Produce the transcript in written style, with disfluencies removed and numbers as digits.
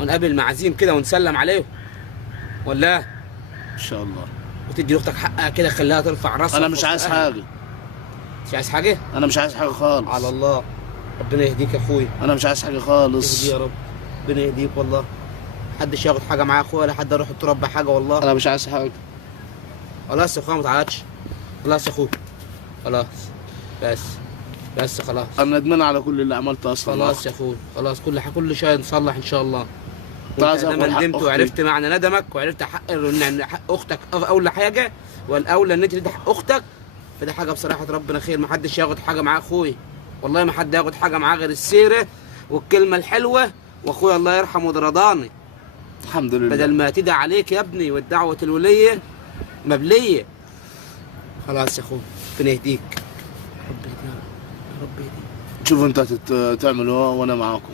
ونقابل معازيم كده ونسلم عليهم، ولا ان شاء الله. وتدي لاختك حقها كده، خليها ترفع راسها. انا مش عايز حاجه. مش عايز حاجه؟ انا مش عايز حاجه خالص. على الله. ربنا يهديك يا اخويا. انا مش عايز حاجه خالص. يهدي يا رب. ربنا يهديك والله. محدش ياخد حاجه معايا يا اخويا، ولا حد يروح يتربى حاجه والله. انا مش عايز حاجه. خلاص يا اخويا ما تعيطش. خلاص يا اخويا. خلاص. بس خلاص. انا ندمان على كل اللي عملته اصلا. خلاص يا اخويا خلاص، كل شيء نصلح ان شاء الله. عايز وانت اخد حق ندمت اختي. وعرفت معنى ندمك، وعرفت ان حق اختك اول حاجه، والاولى ان انت تدي حق اختك. فده حاجه بصراحه ربنا خير. ما حدش ياخد حاجه معاه اخويا، والله ما حد ياخد حاجه معاه غير السيره والكلمه الحلوه. واخويا الله يرحمه ده رضاني. الحمد لله. بدل ما تدعي عليك يا ابني، والدعوه الوليه مبليه. خلاص يا اخويا ربنا يهديك. رب يهديك يا رب يهديك. شوفوا انت تعملوا وانا معاكم.